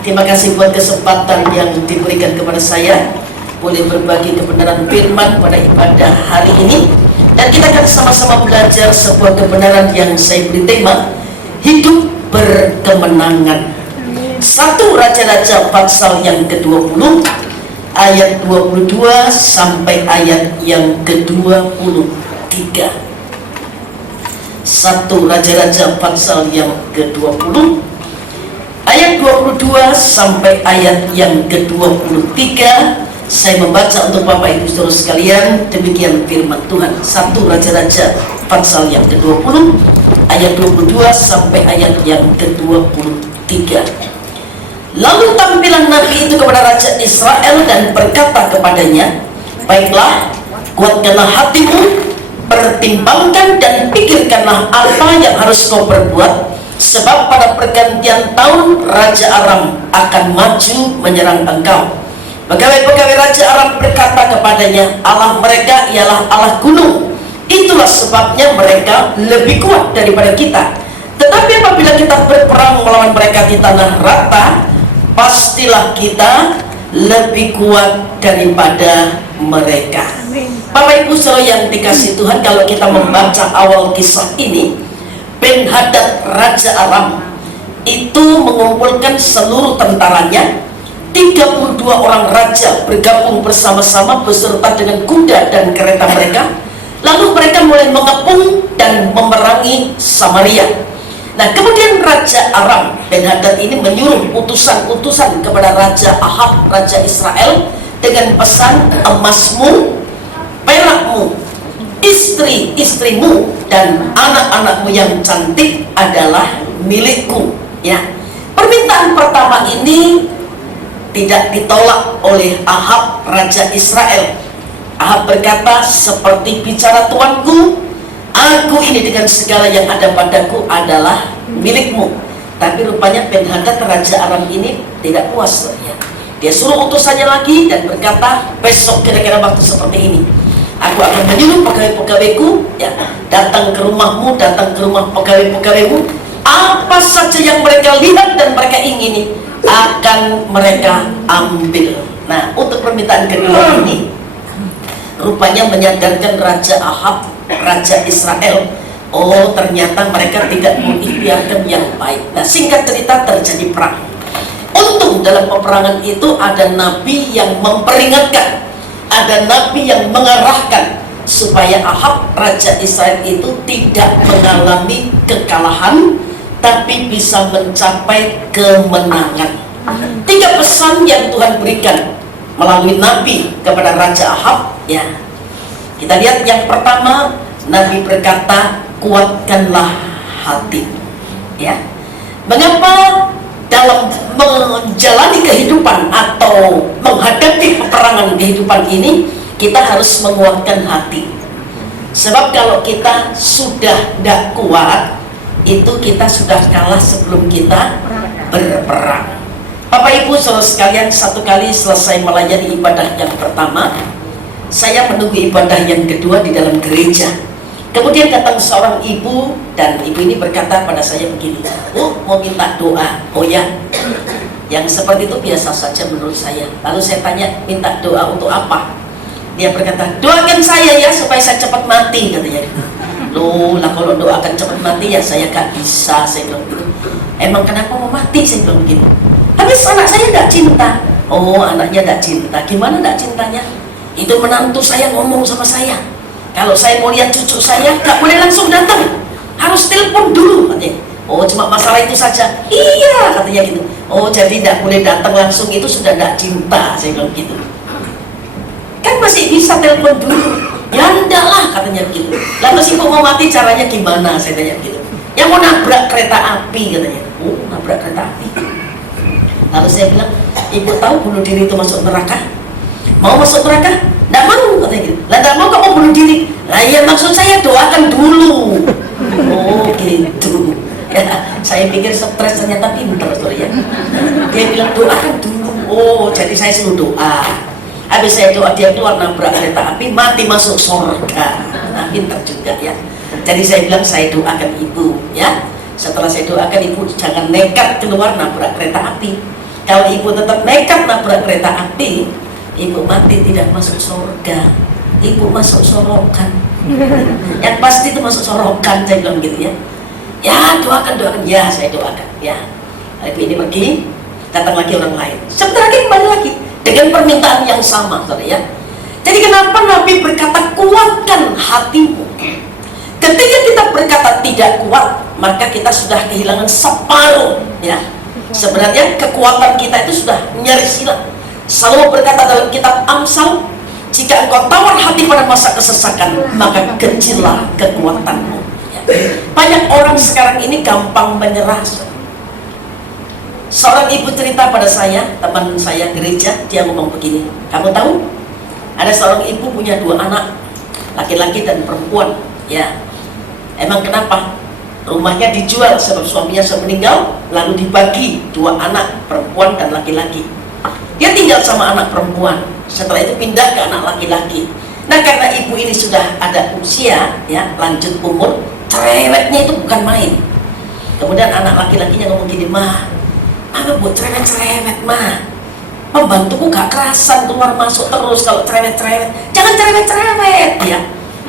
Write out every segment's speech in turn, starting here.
Terima kasih buat kesempatan yang diberikan kepada saya boleh berbagi kebenaran firman pada ibadah hari ini. Dan kita akan sama-sama belajar sebuah kebenaran yang saya beri tema hidup berkemenangan. 1 Raja-Raja pasal yang ke-20 ayat 22 sampai ayat yang ke-23. 1 Raja-Raja pasal yang ke-20 ayat 22 sampai ayat yang ke-23. Saya membaca untuk Bapak Ibu Saudara sekalian, demikian firman Tuhan. 1 Raja-Raja pasal yang ke-20 ayat 22 sampai ayat yang ke-23. Lalu tampilan Nabi itu kepada Raja Israel dan berkata kepadanya, baiklah, kuatkanlah hatimu, pertimbangkan dan pikirkanlah apa yang harus kau perbuat, sebab pada pergantian tahun Raja Aram akan maju menyerang engkau. Pegawai-pegawai Raja Aram berkata kepadanya, Allah mereka ialah Allah gunung, itulah sebabnya mereka lebih kuat daripada kita. Tetapi apabila kita berperang melawan mereka di tanah rata, pastilah kita lebih kuat daripada mereka. Bapak Ibu Saudara yang dikasihi Tuhan, kalau kita membaca awal kisah ini, Ben-Hadad Raja Aram itu mengumpulkan seluruh tentaranya, 32 orang raja bergabung bersama-sama beserta dengan kuda dan kereta mereka. Lalu mereka mulai mengepung dan memerangi Samaria. Nah, kemudian Raja Aram, Ben-Hadad ini menyuruh utusan-utusan kepada Raja Ahab, Raja Israel, dengan pesan, emasmu, perakmu, istri-istrimu dan anak-anakmu yang cantik adalah milikku. Ya, permintaan pertama ini tidak ditolak oleh Ahab, Raja Israel. Ahab berkata, seperti bicara tuanku, aku ini dengan segala yang ada padaku adalah milikmu. Tapi rupanya Ben-Hadad Raja Aram ini tidak puas. Ya. Dia suruh utusannya lagi dan berkata, besok kira-kira waktu seperti ini, aku akan menyuruh pegawai-pegawaiku ya, datang ke rumahmu, datang ke rumah pegawai-pegawaimu. Apa saja yang mereka lihat dan mereka ingini akan mereka ambil. Nah, untuk permintaan kedua ini rupanya menyadarkan Raja Ahab, Raja Israel, oh ternyata mereka tidak mengikhtiarkan yang baik. Nah, singkat cerita terjadi perang. Untung dalam peperangan itu ada nabi yang memperingatkan, ada nabi yang mengarahkan supaya Ahab, Raja Israel itu tidak mengalami kekalahan, tapi bisa mencapai kemenangan. 3 pesan yang Tuhan berikan melalui nabi kepada Raja Ahab. Ya, kita lihat yang pertama, nabi berkata, kuatkanlah hati. Ya, mengapa dalam menjalani kehidupan atau menghadapi peperangan kehidupan ini kita harus menguatkan hati? Sebab kalau kita sudah tidak kuat, itu kita sudah kalah sebelum kita berperang. Bapak Ibu Saudara sekalian, satu kali selesai melayani ibadah yang pertama, saya menunggu ibadah yang kedua di dalam gereja. Kemudian datang seorang ibu, dan ibu ini berkata pada saya begini, oh mau minta doa. Oh ya, yang seperti itu biasa saja menurut saya. Lalu saya tanya, minta doa untuk apa? Dia berkata, doakan saya ya supaya saya cepat mati, katanya. Loh lah, kalau doakan cepat mati ya saya gak bisa, saya bilang gitu. Emang kenapa mau mati, saya bilang begitu. Tapi anak saya gak cinta. Oh, anaknya gak cinta. Gimana gak cintanya? Itu menantu saya ngomong sama saya, kalau saya mau lihat cucu saya gak boleh langsung datang, harus telepon dulu, katanya. Oh, cuma masalah itu saja. Iya, katanya gitu. Oh, jadi gak boleh datang langsung, itu sudah gak cinta, saya bilang gitu. Kan masih bisa telepon dulu. Ya enggak lah, katanya begitu. Lalu si ibu mau mati caranya gimana, saya tanya begitu. Yang mau nabrak kereta api, katanya. Oh, nabrak kereta api. Lalu saya bilang, ibu tahu bunuh diri itu masuk neraka? Mau masuk neraka? Nggak mau, katanya gitu. Lah nggak mau kamu bunuh diri? Nah ya maksud saya doakan dulu. Oh gitu. Ya, saya pikir stres, ternyata pinter ya. Dia bilang doakan dulu. Oh, jadi saya suruh doa. Habis saya doa, dia keluar nabrak kereta api, mati masuk surga. Nah, pinter juga ya. Jadi saya bilang, saya doakan ibu ya. Setelah saya doakan, ibu jangan nekat keluar nabrak kereta api. Kalau ibu tetap nekat nabrak kereta api, ibu mati tidak masuk surga, ibu masuk sorokan. Yang pasti itu masuk sorokan, saya bilang gitu ya. Ya doakan, ya saya doakan ya. Ibu ini pergi, datang lagi orang lain, sebentar lagi kembali lagi dengan permintaan yang sama, saudara ya. Jadi kenapa Nabi berkata kuatkan hatimu? Ketika kita berkata tidak kuat, maka kita sudah kehilangan separuh ya. Sebenarnya kekuatan kita itu sudah nyaris hilang. Salomo berkata dalam kitab Amsal, jika engkau tawar hati pada masa kesesakan, maka kecillah kekuatanmu ya. Banyak orang sekarang ini gampang menyerah. Seorang ibu cerita pada saya, teman saya gereja, dia ngomong begini, kamu tahu, ada seorang ibu punya 2 anak, laki-laki dan perempuan ya. Emang kenapa? Rumahnya dijual sebab suaminya sudah meninggal, lalu dibagi 2 anak, perempuan dan laki-laki. Dia tinggal sama anak perempuan, setelah itu pindah ke anak laki-laki. Nah, karena ibu ini sudah ada usia ya, lanjut umur, cerewetnya itu bukan main. Kemudian anak laki-lakinya ngomong gini, mah, apa buat cerewet-cerewet mah, pembantuku gak kerasan keluar masuk terus kalau cerewet-cerewet, jangan cerewet-cerewet ya.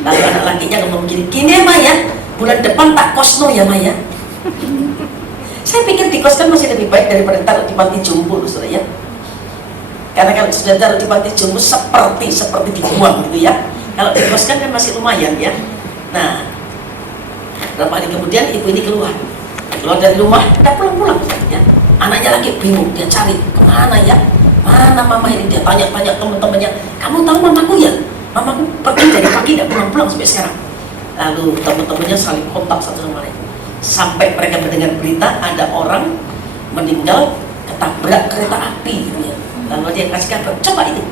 Lalu anak lakinya ngomong gini, gini ya Maya, bulan depan tak kosno ya Maya. Saya pikir di kos kan masih lebih baik daripada taruh di panti jompo, saudara ya. Karena kalau sudah taruh di panti jompo seperti dibuang gitu ya. Kalau di kos kan masih lumayan ya. Nah, berapa hari kemudian ibu ini keluar dari rumah, tidak pulang-pulang ya. Anaknya lagi bingung, dia cari kemana ya, mana mama ini, dia tanya-tanya teman-temannya, kamu tahu mamaku ya? Mamaku pergi dari pagi tidak pulang-pulang sampai sekarang. Lalu teman-temannya saling kontak satu sama lain, sampai mereka mendengar berita ada orang meninggal ketabrak kereta api gitu ya. Lalu dia kasih kabar, coba itu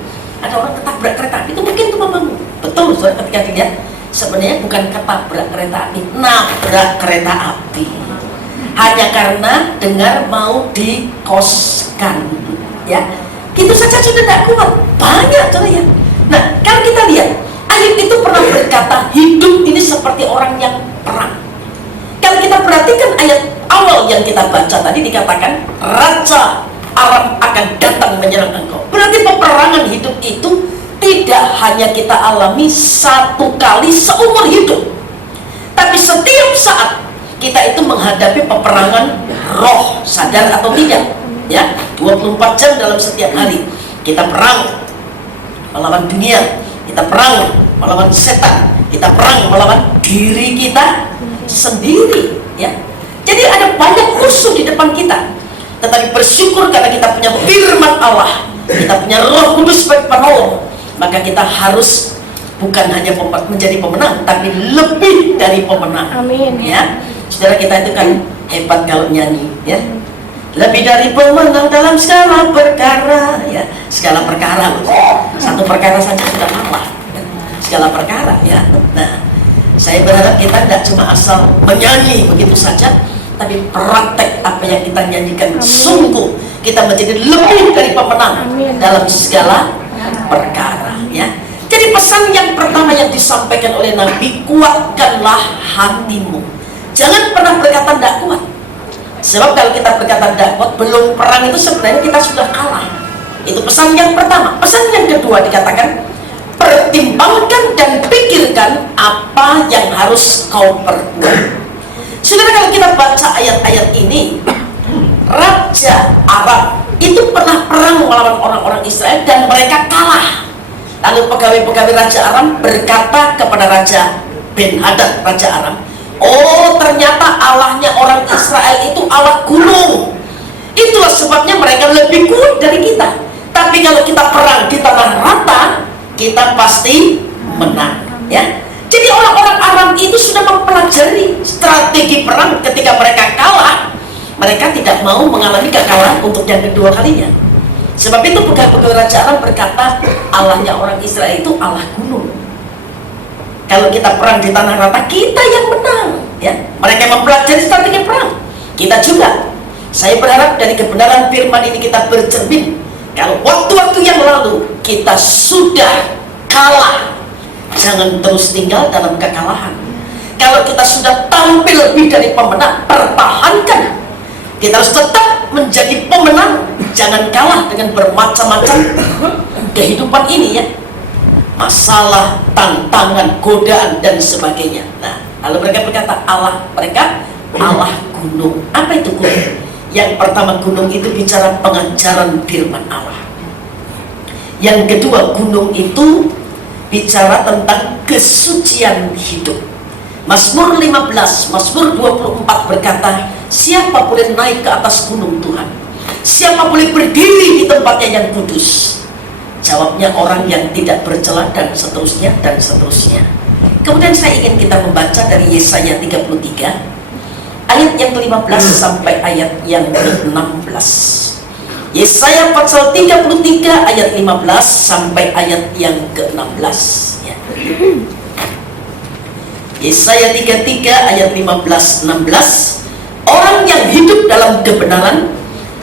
ada orang ketabrak kereta api, itu mungkin itu mamamu. Betul, soalnya ketika dilihat sebenarnya bukan ketabrak kereta api, nabrak kereta api, hanya karena dengar mau dikoskan ya. Gitu saja sudah tidak kuat, banyak coba ya. Nah, kalau kita lihat, Ayub itu pernah berkata, hidup ini seperti orang yang perang. Kalau kita perhatikan ayat awal yang kita baca tadi, dikatakan Raja Aram akan datang menyerang engkau. Berarti peperangan hidup itu tidak hanya kita alami satu kali seumur hidup, tapi setiap saat kita itu menghadapi peperangan roh, sadar atau tidak ya. 24 jam dalam setiap hari kita perang melawan dunia, kita perang melawan setan, kita perang melawan diri kita sendiri ya. Jadi ada banyak musuh di depan kita, tetapi bersyukur karena kita punya firman Allah, kita punya Roh Kudus sebagai penolong, maka kita harus bukan hanya menjadi pemenang, tapi lebih dari pemenang. Amin ya. Saudara, kita itu kan hebat kalau nyanyi ya. Lebih dari pemenang dalam segala perkara ya. Segala perkara loh. Satu perkara saja sudah kalah ya. Segala perkara ya. Nah, saya berharap kita tidak cuma asal menyanyi begitu saja, tapi praktek apa yang kita nyanyikan. Amin. Sungguh kita menjadi lebih dari pemenang. Amin. Dalam segala perkara ya. Jadi pesan yang pertama yang disampaikan oleh Nabi, kuatkanlah hatimu. Jangan pernah berkata tidak kuat. Sebab kalau kita berkata tidak kuat, belum perang itu sebenarnya kita sudah kalah. Itu pesan yang pertama. Pesan yang kedua dikatakan, pertimbangkan dan pikirkan apa yang harus kau perbuat. Saudara, kalau kita baca ayat-ayat ini, Raja Aram itu pernah perang melawan orang-orang Israel dan mereka kalah. Lalu pegawai-pegawai Raja Aram berkata kepada Raja Ben-Hadad, Raja Aram, oh ternyata Allahnya orang Israel itu Allah gunung. Itulah sebabnya mereka lebih kuat dari kita. Tapi kalau kita perang di tanah rata, kita pasti menang ya. Jadi orang-orang Aram itu sudah mempelajari strategi perang. Ketika mereka kalah, mereka tidak mau mengalami kekalahan untuk yang kedua kalinya. Sebab itu pegawai Raja Aram berkata, Allahnya orang Israel itu Allah gunung. Kalau kita perang di tanah rata, kita yang menang ya. Mereka mempelajari strategi perang, kita juga. Saya berharap dari kebenaran firman ini kita bercermin. Kalau waktu-waktu yang lalu kita sudah kalah, jangan terus tinggal dalam kekalahan. Kalau kita sudah tampil lebih dari pemenang, pertahankan. Kita harus tetap menjadi pemenang. jangan kalah dengan bermacam-macam kehidupan ini ya, masalah, tantangan, godaan dan sebagainya. Nah, lalu mereka berkata Allah gunung. Apa itu gunung? Yang pertama, gunung itu bicara pengajaran firman Allah. Yang kedua, gunung itu bicara tentang kesucian hidup. Mazmur 15, Mazmur 24 berkata, siapa boleh naik ke atas gunung Tuhan? Siapa boleh berdiri di tempatnya yang kudus? Jawabnya orang yang tidak bercela dan seterusnya dan seterusnya. Kemudian saya ingin kita membaca dari Yesaya 33 ayat yang ke-15 sampai ayat yang ke-16. Yesaya pasal 33 ayat 15 sampai ayat yang ke-16 ya. Yesaya 33 ayat 15-16. Orang yang hidup dalam kebenaran,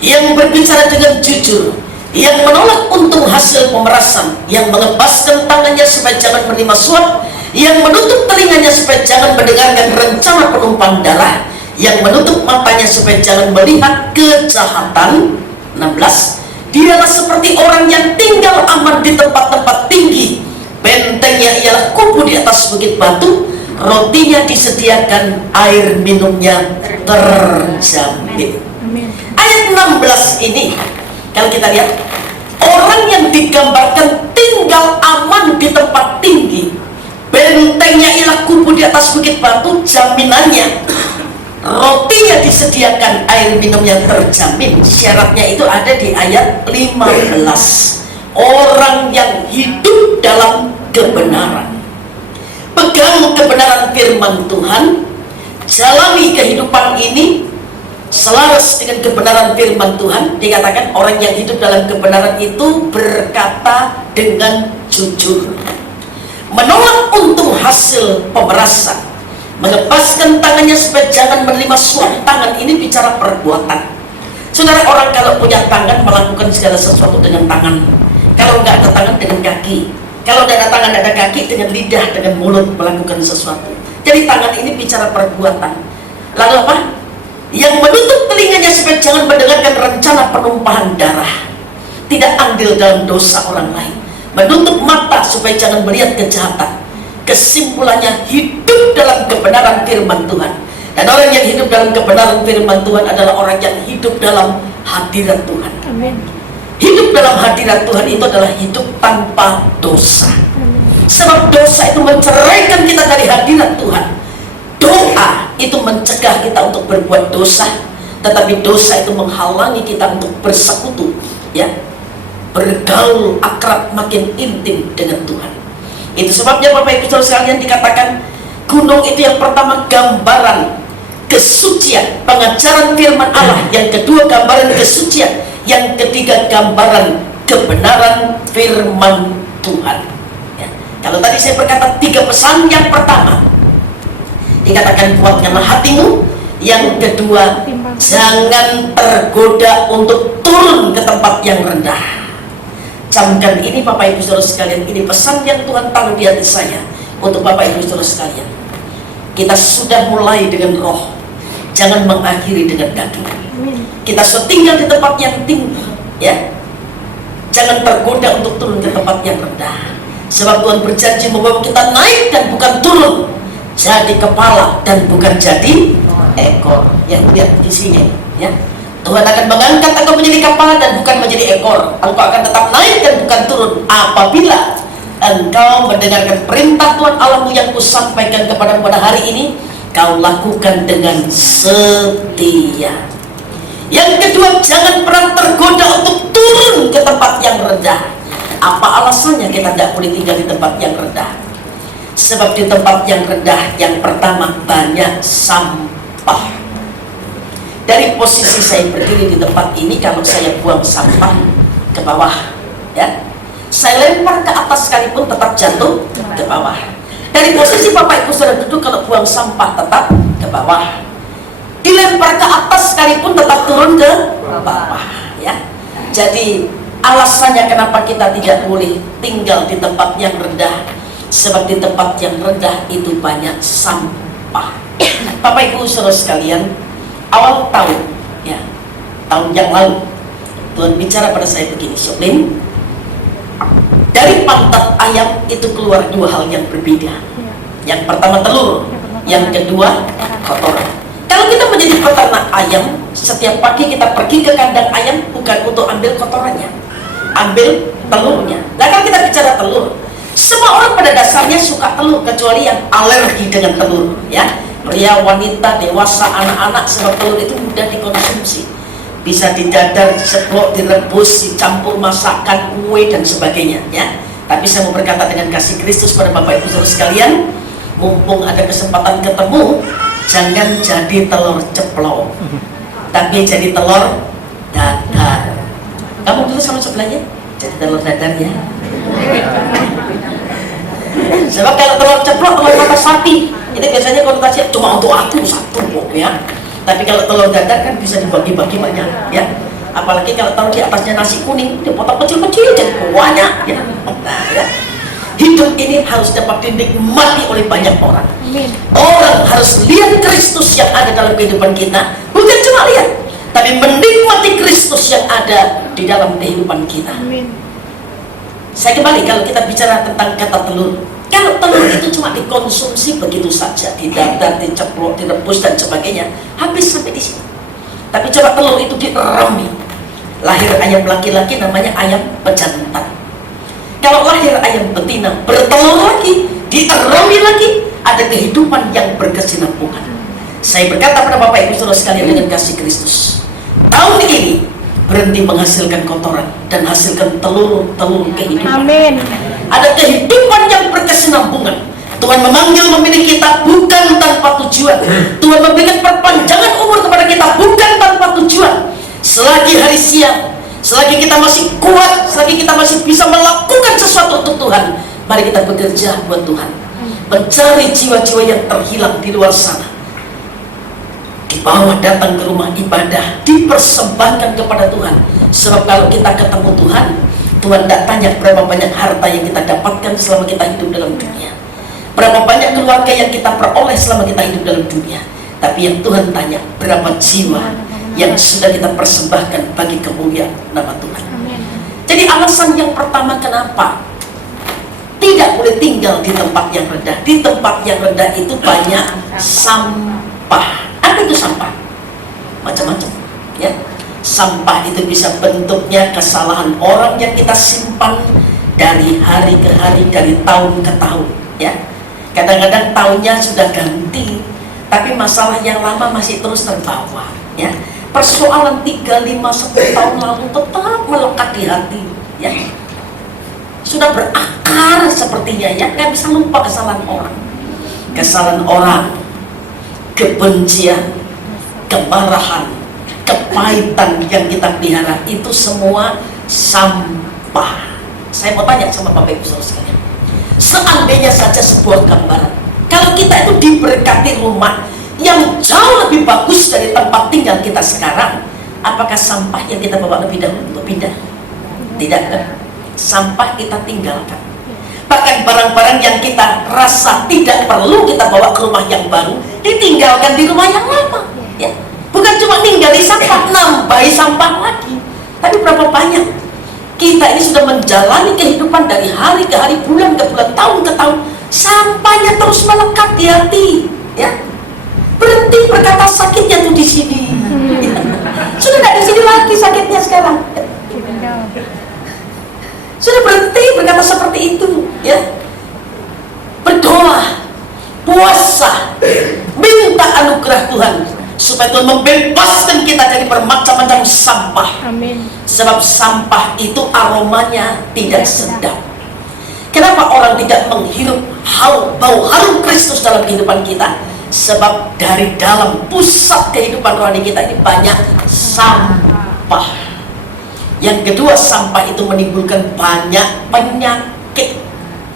yang berbicara dengan jujur, yang menolak untung hasil pemerasan, yang mengebaskan tangannya supaya jangan menerima suap, yang menutup telinganya supaya jangan mendengarkan rencana penumpahan darah, yang menutup matanya supaya jangan melihat kejahatan. 16. Dialah seperti orang yang tinggal aman di tempat-tempat tinggi, bentengnya ialah kubu di atas bukit batu, rotinya disediakan, air minumnya terjamin. Ayat 16 ini kalau kita lihat, orang yang digambarkan tinggal aman di tempat tinggi, bentengnya ialah kubu di atas bukit batu, jaminannya rotinya disediakan, air minumnya terjamin. Syaratnya itu ada di ayat 15. Orang yang hidup dalam kebenaran, pegang kebenaran firman Tuhan, jalani kehidupan ini selaras dengan kebenaran firman Tuhan. Dikatakan orang yang hidup dalam kebenaran itu berkata dengan jujur, menolak untung hasil pemerasan, mengebaskan tangannya supaya jangan menerima suap. Tangan ini bicara perbuatan. Saudara, orang kalau punya tangan melakukan segala sesuatu dengan tangan. Kalau nggak ada tangan, dengan kaki. Kalau tidak ada tangan, tidak ada kaki, dengan lidah, dengan mulut melakukan sesuatu. Jadi tangan ini bicara perbuatan. Lalu apa? Yang menutup telinganya supaya jangan mendengarkan rencana penumpahan darah, tidak andil dalam dosa orang lain. Menutup mata supaya jangan melihat kejahatan. Kesimpulannya, hidup dalam kebenaran firman Tuhan. Dan orang yang hidup dalam kebenaran firman Tuhan adalah orang yang hidup dalam hadirat Tuhan. Amin. Hidup dalam hadirat Tuhan itu adalah hidup tanpa dosa. Sebab dosa itu menceraikan kita dari hadirat Tuhan. Doa itu mencegah kita untuk berbuat dosa, tetapi dosa itu menghalangi kita untuk bersekutu, ya, bergaul akrab makin intim dengan Tuhan. Itu sebabnya Bapak Ibu Saudara sekalian dikatakan gunung itu yang pertama gambaran kesucian, pengajaran firman Allah. Yang kedua gambaran kesucian. Yang ketiga gambaran kebenaran firman Tuhan. Ya. Kalau tadi saya berkata 3 pesan, yang pertama dikatakan kuatkanlah hatimu. Yang kedua, jangan tergoda untuk turun ke tempat yang rendah. Camkan ini Bapak Ibu Saudara sekalian, ini pesan yang Tuhan taruh di hati saya untuk Bapak Ibu Saudara sekalian. Kita sudah mulai dengan roh, jangan mengakhiri dengan daging. Kita sudah tinggal di tempat yang tinggi, ya. Jangan tergoda untuk turun ke tempat yang rendah. Sebab Tuhan berjanji membawa kita naik dan bukan turun, jadi kepala dan bukan jadi ekor. Yang lihat di sini, ya. Tuhan akan mengangkat engkau menjadi kepala dan bukan menjadi ekor. Engkau akan tetap naik dan bukan turun apabila engkau mendengarkan perintah Tuhan Allahmu yang kusampaikan kepadamu pada hari ini, kau lakukan dengan setia. Yang kedua, jangan pernah tergoda untuk turun ke tempat yang rendah. Apa alasannya kita tidak boleh tinggal di tempat yang rendah? Sebab di tempat yang rendah, yang pertama, banyak sampah. Dari posisi saya berdiri di tempat ini, kalau saya buang sampah ke bawah, ya, saya lempar ke atas sekalipun tetap jatuh ke bawah. Dari posisi Bapak Ibu Saudara duduk, kalau buang sampah tetap ke bawah. Dilempar ke atas sekalipun tetap turun ke bawah, ya. Jadi alasannya kenapa kita tidak boleh tinggal di tempat yang rendah, sebab di tempat yang rendah itu banyak sampah. Bapak Ibu Saudara sekalian, awal tahun, ya, tahun yang lalu Tuhan bicara pada saya begini, Syuklin, dari pantat ayam itu keluar dua hal yang berbeda. Yang pertama telur, yang kedua kotoran. Kalau kita menjadi peternak ayam, setiap pagi kita pergi ke kandang ayam bukan untuk ambil kotorannya, ambil telurnya. Nah, kalau kita bicara telur, semua orang pada dasarnya suka telur kecuali yang alergi dengan telur, ya. Pria, wanita, dewasa, anak-anak, sebab telur itu mudah dikonsumsi. Bisa didadar, diceplok, direbus, dicampur masakan, kue dan sebagainya, ya. Tapi saya mau berkata dengan kasih Kristus pada Bapak Ibu Saudara sekalian, mumpung ada kesempatan ketemu, jangan jadi telur ceplok, tapi jadi telur dadar. Kamu dulu sama sebelahnya jadi telur dadar, ya. Sebab kalau telur ceplok, telur mata sapi itu biasanya konotasinya cuma untuk aku satu, ya. Tapi kalau telur dadar kan bisa dibagi-bagi banyak, ya. Apalagi kalau taruh di atasnya nasi kuning, dipotong kecil-kecil jadi banyak, ya. Nah, ya. Hidup ini harus dapat dinikmati oleh banyak orang. Orang harus lihat Kristus yang ada dalam kehidupan kita, bukan cuma lihat, tapi menikmati Kristus yang ada di dalam kehidupan kita. Saya kembali, kalau kita bicara tentang kata telur, kalau telur itu cuma dikonsumsi begitu saja, didadar, diceplok, direbus dan sebagainya, habis sampai di sini. Tapi coba telur itu diremi, lahir ayam laki-laki namanya ayam pejantan. Kalau lahir ayam betina, bertelur lagi, diremi lagi, ada kehidupan yang berkesinambungan. Saya berkata pada Bapak Ibu Saudara sekalian dengan kasih Kristus, tahun ini berhenti menghasilkan kotoran dan hasilkan telur-telur kehidupan. Amin. Ada kehidupan yang berkesinambungan. Tuhan memanggil memilih kita bukan tanpa tujuan. Tuhan memberikan perpanjangan umur kepada kita bukan tanpa tujuan. Selagi hari siang, selagi kita masih kuat, selagi kita masih bisa melakukan sesuatu untuk Tuhan, mari kita bekerja buat Tuhan, mencari jiwa-jiwa yang terhilang di luar sana, dibawa datang ke rumah ibadah, dipersembahkan kepada Tuhan. Sebab kalau kita ketemu Tuhan, Tuhan tidak tanya berapa banyak harta yang kita dapatkan selama kita hidup dalam dunia, berapa banyak keluarga yang kita peroleh selama kita hidup dalam dunia. Tapi yang Tuhan tanya, berapa jiwa yang sudah kita persembahkan bagi kemuliaan nama Tuhan. Jadi alasan yang pertama kenapa tidak boleh tinggal di tempat yang rendah. Di tempat yang rendah itu banyak sampah. Apa itu sampah? Macam-macam, ya. Sampah itu bisa bentuknya kesalahan orang yang kita simpan dari hari ke hari, dari tahun ke tahun, ya. Kadang-kadang tahunnya sudah ganti, tapi masalah yang lama masih terus terbawa, ya. Persoalan 3, 5, 10 tahun lalu tetap melekat di hati, ya. Sudah berakar sepertinya, ya. Nggak bisa lupa kesalahan orang. Kesalahan orang, kebencian, kemarahan, kepahitan yang kita pelihara, itu semua sampah. Saya mau tanya sama Bapak Ibu Saudara sekalian, seandainya saja sebuah gambaran, kalau kita itu diberkati rumah yang jauh lebih bagus dari tempat tinggal kita sekarang, apakah sampah yang kita bawa lebih dahulu untuk pindah? Tidak, kan? Sampah kita tinggalkan. Bahkan barang-barang yang kita rasa tidak perlu kita bawa ke rumah yang baru, ditinggalkan di rumah yang lama, ya. Bukan cuma ninggali sampah, nambahi sampah lagi. Tapi berapa banyak kita ini sudah menjalani kehidupan dari hari ke hari, bulan ke bulan, tahun ke tahun, sampahnya terus melekat di hati, ya. Berhenti berkata sakitnya tuh di sini, ya. Sudah tidak di sini lagi sakitnya sekarang, ya. Sudah berhenti berkata seperti itu, ya. Berdoa, puasa, minta anugerah Tuhan supaya Tuhan membebaskan kita dari bermacam-macam sampah. Amin. Sebab sampah itu aromanya tidak sedap. Kenapa orang tidak menghirup bau harum Kristus dalam kehidupan kita? Sebab dari dalam pusat kehidupan rohani kita ini banyak sampah. Yang kedua, sampah itu menimbulkan banyak penyakit,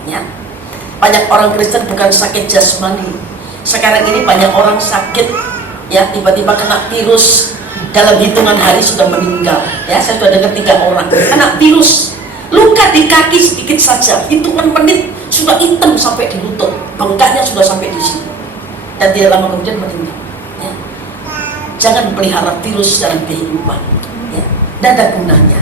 ya. Banyak orang Kristen bukan sakit jasmani. Sekarang ini banyak orang sakit, ya, tiba-tiba kena virus, dalam hitungan hari sudah meninggal, ya. Saya sudah dengar 3 orang kena virus, luka di kaki sedikit saja, hitungan menit sudah hitam sampai di lutut, bengkaknya sudah sampai di sini, dan tidak lama kemudian meninggal, ya. Jangan pelihara virus dalam kehidupan, ya. Tidak ada gunanya.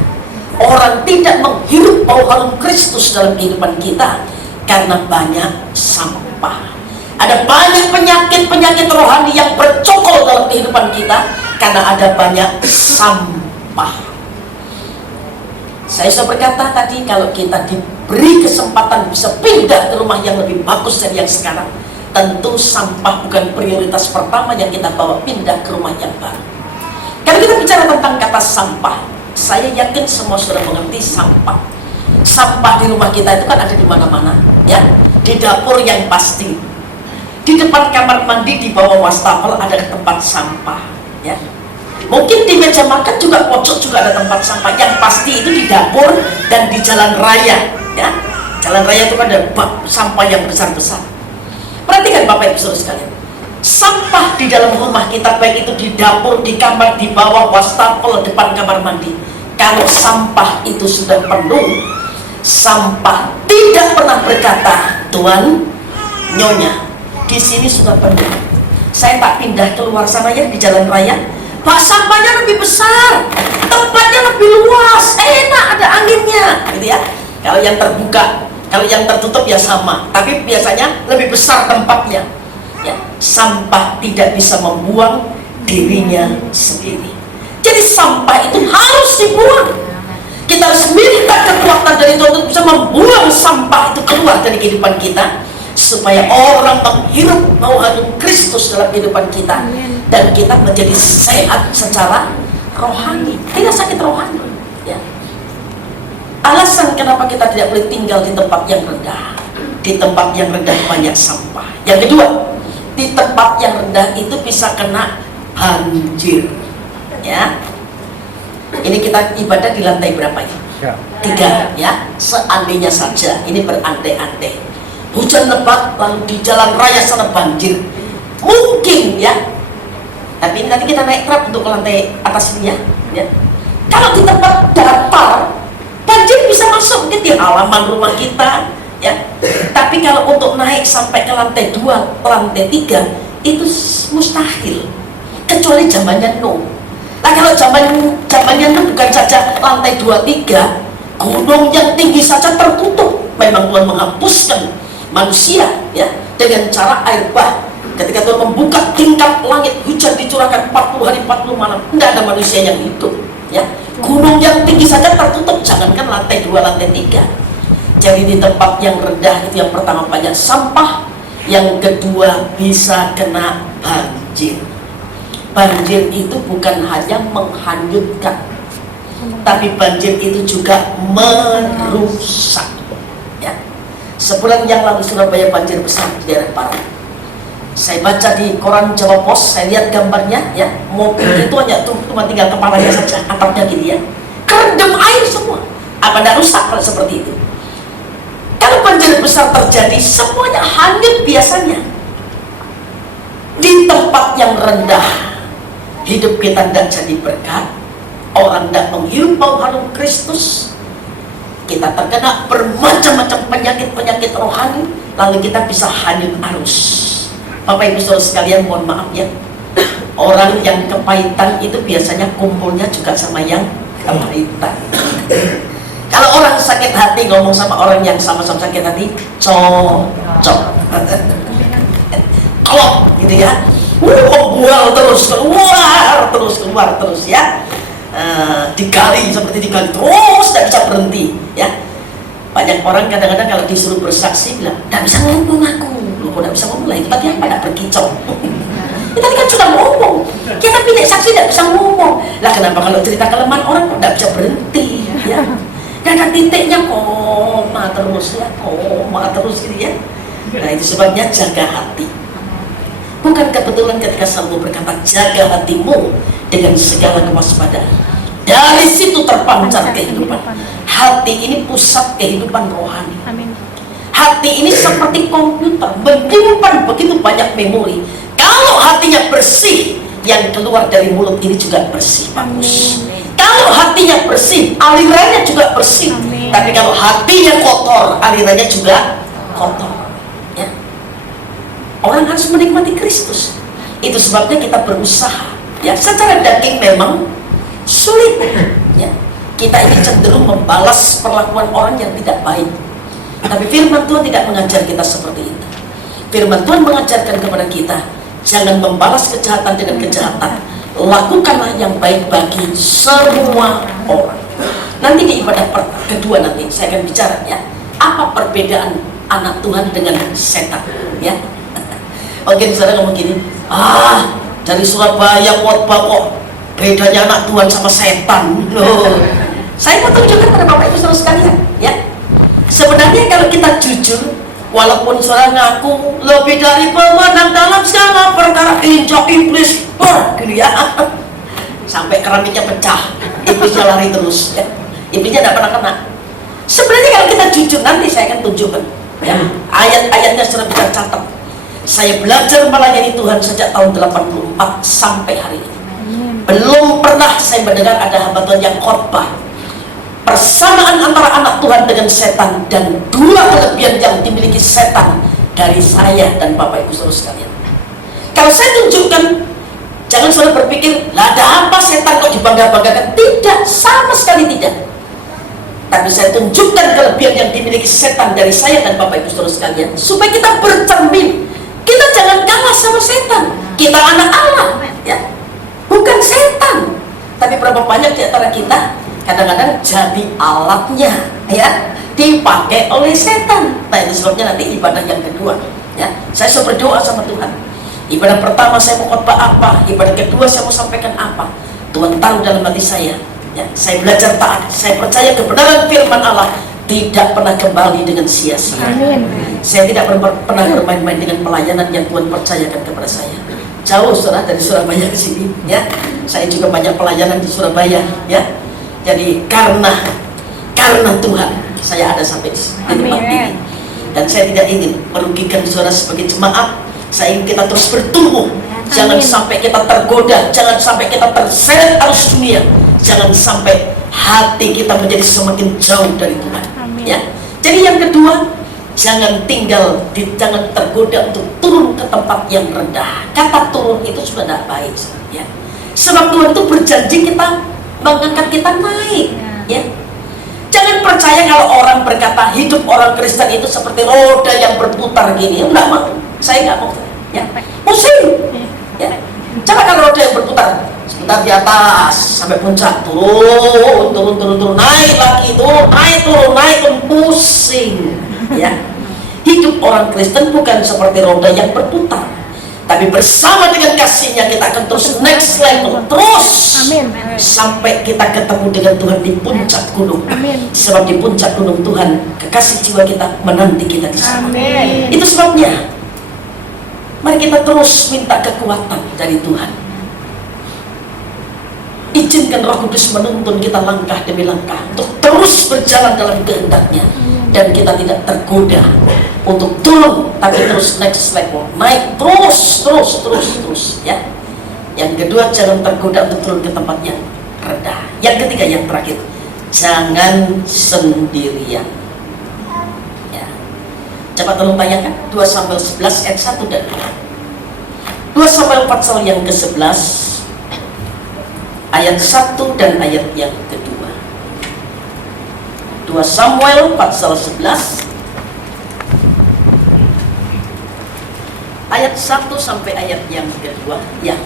Orang tidak menghirup bau harum Kristus dalam kehidupan kita karena banyak sampah. Ada banyak penyakit-penyakit rohani yang bercokol dalam kehidupan kita karena ada banyak sampah. Saya sudah berkata tadi, kalau kita diberi kesempatan bisa pindah ke rumah yang lebih bagus dari yang sekarang, tentu sampah bukan prioritas pertama yang kita bawa pindah ke rumah yang baru. Kalau kita bicara tentang kata sampah, saya yakin semua sudah mengerti sampah. Sampah di rumah kita itu kan ada di mana-mana, ya. Di dapur yang pasti, di depan kamar mandi, di bawah wastafel ada tempat sampah, ya. Mungkin di meja makan juga, pojok juga ada tempat sampah. Yang pasti itu di dapur dan di jalan raya, ya. Jalan raya itu kan ada bak sampah yang besar-besar. Perhatikan Bapak Ibu Saudara sekalian, sampah di dalam rumah kita, baik itu di dapur, di kamar, di bawah wastafel, depan kamar mandi, kalau sampah itu sudah penuh, sampah tidak pernah berkata, "Tuan, Nyonya, di sini sudah penuh, saya tak pindah keluar sana ya, di jalan raya. Pak, sampahnya lebih besar, tempatnya lebih luas, enak, ada anginnya," gitu ya. Kalau yang terbuka, kalau yang tertutup ya sama, tapi biasanya lebih besar tempatnya, ya. Sampah tidak bisa membuang dirinya sendiri. Jadi sampah itu harus dibuang. Kita harus minta kekuatan dari Tuhan untuk bisa membuang sampah itu keluar dari kehidupan kita, supaya orang menghirup bau harum Kristus dalam kehidupan kita, dan kita menjadi sehat secara rohani, tidak sakit rohani, ya. Alasan kenapa kita tidak boleh tinggal di tempat yang rendah. Di tempat yang rendah banyak sampah. Yang kedua, di tempat yang rendah itu bisa kena banjir, ya. Ini kita ibadah di lantai berapa ya? 3, ya. Seandainya saja, ini berandai-andai, hujan lebat lalu di jalan raya sana banjir, mungkin ya. Tapi nanti kita naik truk untuk ke lantai atas ini, ya. Kalau di tempat datar, banjir bisa masuk mungkin di halaman rumah kita, ya. Tapi kalau untuk naik sampai ke lantai 2, lantai 3, itu mustahil, kecuali zamannya Nuh. Nah, kalau zamannya Nuh bukan saja lantai 2, 3, gunung yang tinggi saja tertutup. Memang Tuhan menghapuskan manusia, ya, dengan cara air bah. Ketika Tuhan membuka tingkap langit, hujan dicurahkan 40 hari 40 malam, tidak ada manusia yang hidup, ya. Gunung yang tinggi saja tertutup, jangankan lantai 2, lantai 3. Jadi di tempat yang rendah itu, yang pertama banyak sampah, yang kedua bisa kena banjir. Banjir itu bukan hanya menghanyutkan, tapi banjir itu juga merusak, ya. Sebulan yang lalu Surabaya banjir besar di daerah Parang. Saya baca di koran Jawa Pos, saya lihat gambarnya, ya. Mobil itu hanya cuma tinggal kepalanya saja, atapnya gini, ya. Kerendam air semua. Apa tidak rusak kalau seperti itu? Kalau banjir besar terjadi, semuanya hanyut biasanya. Di tempat yang rendah, hidup kita tidak jadi berkat, orang tidak menghirup bau harum Kristus, kita terkena bermacam-macam penyakit-penyakit rohani, lalu kita bisa hanyut arus. Bapak Ibu Saudara sekalian, mohon maaf ya, orang yang kepahitan itu biasanya kumpulnya juga sama yang kepahitan. Kalau orang sakit hati ngomong sama orang yang sama-sama sakit hati, cocok, kalau gitu ya. Buang terus, keluar terus, ya. Digali, seperti digali terus, tidak bisa berhenti, ya. Banyak orang kadang-kadang kalau disuruh bersaksi bilang, tidak bisa ngomong aku. Loh, kok tidak bisa ngomong lah, itu tadi apa, tidak berkicau. Kita tadi kan sudah ngomong, kita pilih saksi tidak bisa ngomong. Lah kenapa kalau cerita kelemahan orang kok tidak bisa berhenti, ya. Dan ada titiknya, koma terus, ya, koma terus gitu, ya. Nah, itu sebabnya jaga hati. Bukan kebetulan ketika Salomo berkata, jaga hatimu dengan segala kewaspadaan. Dari situ terpancar kehidupan. Hati ini pusat kehidupan rohani. Hati ini seperti komputer, menyimpan begitu banyak memori. Kalau hatinya bersih, yang keluar dari mulut ini juga bersih, bagus. Kalau hatinya bersih, alirannya juga bersih. Tapi kalau hatinya kotor, alirannya juga kotor. Orang harus menikmati Kristus. Itu sebabnya kita berusaha, ya. Secara daging memang sulit, ya. kita ini cenderung membalas perlakuan orang yang tidak baik. Tapi firman Tuhan tidak mengajar kita seperti itu. Firman Tuhan mengajarkan kepada kita, jangan membalas kejahatan dengan kejahatan, lakukanlah yang baik bagi semua orang. Nanti di ibadah kedua nanti saya akan bicara ya, apa perbedaan anak Tuhan dengan setan ya. Oke, saudara ngomong gini, dari Surabaya khotbah kok bedanya anak Tuhan sama setan loh. Saya mau tunjukkan pada Bapak Ibu saudara sekalian ya. Sebenarnya kalau kita jujur, walaupun saudara ngaku lebih dari pemenang dalam segala perkara, injak iblis gitu ya, sampai keramiknya pecah, iblisnya lari terus ya. Iblisnya tidak pernah kena. Sebenarnya kalau kita jujur, nanti saya akan tunjukkan ya, ayat-ayatnya sudah bisa catat. Saya belajar melayani Tuhan sejak tahun 84 sampai hari ini. Belum pernah saya mendengar ada hamba Tuhan yang khotbah persamaan antara anak Tuhan dengan setan dan dua kelebihan yang dimiliki setan dari saya dan Bapak Ibu saudara sekalian. Kalau saya tunjukkan, jangan saudara berpikir, lah ada apa setan kok dibangga-banggakan? Tidak, sama sekali tidak. Tapi saya tunjukkan kelebihan yang dimiliki setan dari saya dan Bapak Ibu saudara sekalian, supaya kita bercermin. Kita jangan kalah sama setan. Kita anak Allah ya, bukan setan. Tapi berapa banyak di antara kita kadang-kadang jadi alatnya ya, dipakai oleh setan. Nah, itu sebabnya nanti ibadah yang kedua ya, saya sudah berdoa sama Tuhan. Ibadah pertama saya mau khotbah apa, ibadah kedua saya mau sampaikan apa, Tuhan tahu dalam hati saya ya. Saya belajar taat, saya percaya kebenaran firman Allah tidak pernah kembali dengan sia-sia. Saya tidak pernah bermain-main dengan pelayanan yang Tuhan percayakan kepada saya. Jauh saudara dari Surabaya ke sini ya. Saya juga banyak pelayanan di Surabaya ya. Jadi karena Tuhan saya ada sampai di tempat ini. Dan saya tidak ingin merugikan saudara sebagai jemaat. Saya ingin kita terus bertumbuh. Jangan sampai kita tergoda, jangan sampai kita terseret arus dunia, jangan sampai hati kita menjadi semakin jauh dari Tuhan ya. Jadi yang kedua, jangan tergoda untuk turun ke tempat yang rendah. Kata turun itu sudah tidak baik ya. Sebab Tuhan itu berjanji kita mengangkat kita naik ya. Jangan percaya kalau orang berkata hidup orang Kristen itu seperti roda yang berputar gini. Enggak mau, saya enggak mau ya. Pusing ya. Coba kalau roda yang berputar sebentar di atas sampai puncak, turun, naik lagi, turun, pusing ya. Hidup orang Kristen bukan seperti roda yang berputar, tapi bersama dengan kasih-Nya kita akan terus next level, terus sampai kita ketemu dengan Tuhan di puncak gunung. Sebab di puncak gunung Tuhan kekasih jiwa kita menanti kita di sana. Itu sebabnya mari kita terus minta kekuatan dari Tuhan. Izinkan Roh Kudus menuntun kita langkah demi langkah untuk terus berjalan dalam kehendak-Nya, dan kita tidak tergoda untuk turun, tapi terus next level, naik terus ya. Yang kedua, jangan tergoda untuk turun ke tempat yang rendah. Yang ketiga, yang terakhir, jangan sendirian ya. Coba tolong bayangkan 2 Samuel 11 ayat 1 dan 2 Samuel pasal yang ke-11 ayat 1 dan ayat yang kedua. 2 Samuel pasal 11 ayat 1 sampai ayat yang kedua ya.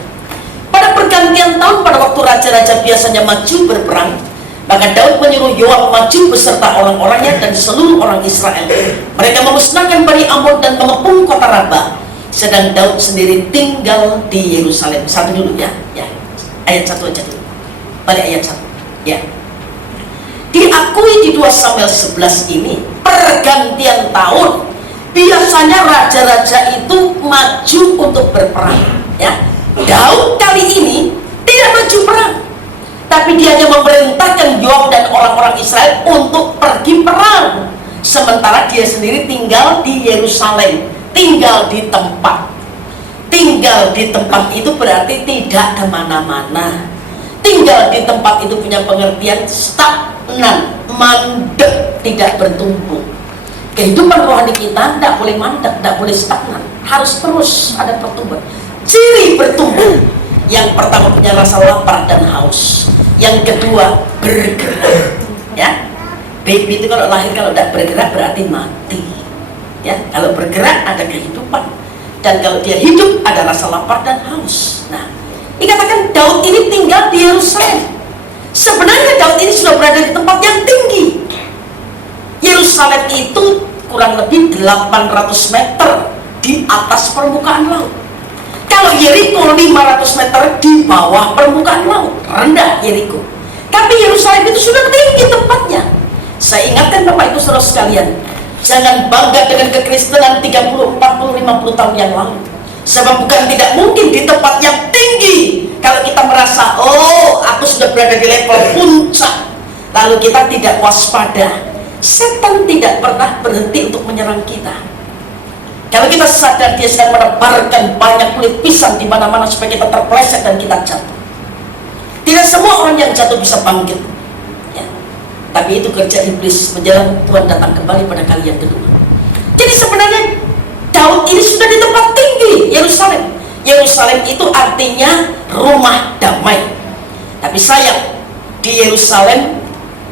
Pada pergantian tahun, pada waktu raja-raja biasanya maju berperang, maka Daud menyuruh Yoab maju beserta orang-orangnya dan seluruh orang Israel. Mereka memusnahkan Bani Ammon dan mengepung kota Rabah, sedang Daud sendiri tinggal di Yerusalem. Satu dulu ya. Ayat 1 aja dulu. Balik ayat 1 ya. Diakui di 2 Samuel 11 ini, pergantian tahun biasanya raja-raja itu maju untuk berperang ya. Daud kali ini tidak maju perang, tapi dia hanya memerintahkan Yoab dan orang-orang Israel untuk pergi perang, sementara dia sendiri tinggal di Yerusalem, tinggal di tempat. Tinggal di tempat itu berarti tidak kemana-mana. Tinggal di tempat itu punya pengertian stagnan, mandek, tidak bertumbuh. Kehidupan rohani kita tidak boleh mandek, tidak boleh stagnan, harus terus ada pertumbuhan. Ciri bertumbuh Yang pertama punya rasa lapar dan haus. Yang kedua bergerak. Ya, baby itu kalau lahir kalau tidak bergerak berarti mati. Ya, kalau bergerak ada kehidupan. Dan kalau dia hidup ada rasa lapar dan haus. Nah, dikatakan Daud ini tinggal di Yerusalem. Sebenarnya Daud ini sudah berada di tempat yang tinggi. Yerusalem itu kurang lebih 800 meter di atas permukaan laut. Kalau Yeriko 500 meter di bawah permukaan laut, rendah Yeriko. Tapi Yerusalem itu sudah tinggi tempatnya. Saya ingatkan Bapak Ibu Saudara sekalian, jangan bangga dengan kekristenan 30, 40, 50 tahun yang lalu. Sebab bukan tidak mungkin di tempat yang tinggi kalau kita merasa, oh aku sudah berada di level puncak, lalu kita tidak waspada. Setan tidak pernah berhenti untuk menyerang kita. Kalau kita sadar dia sedang menebarkan banyak kulit pisang di mana-mana supaya kita terpeleset dan kita jatuh. Tidak semua orang yang jatuh bisa bangkit. Ya. Tapi itu kerja iblis menjelang Tuhan datang kembali pada kali yang kedua. Jadi sebenarnya Daud ini sudah di tempat tinggi, Yerusalem. Yerusalem itu artinya rumah damai. Tapi sayang, di Yerusalem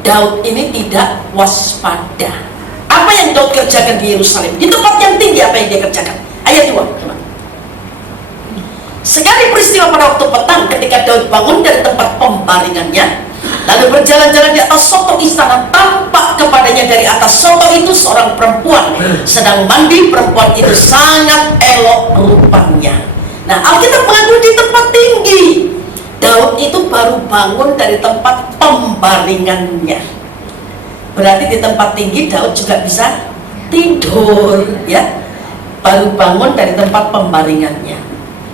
Daud ini tidak waspada. Apa yang Daud kerjakan di Yerusalem? Di tempat yang tinggi apa yang dia kerjakan? Ayat 2, teman. Sekali peristiwa pada waktu petang ketika Daud bangun dari tempat pembaringannya, lalu berjalan-jalan di atas soto istana, tampak kepadanya dari atas soto itu seorang perempuan sedang mandi. Perempuan itu sangat elok rupanya. Nah, Alkitab mengatakan di tempat tinggi. Daud itu baru bangun dari tempat pembaringannya. Berarti di tempat tinggi Daud juga bisa tidur, ya. Baru bangun dari tempat pembaringannya.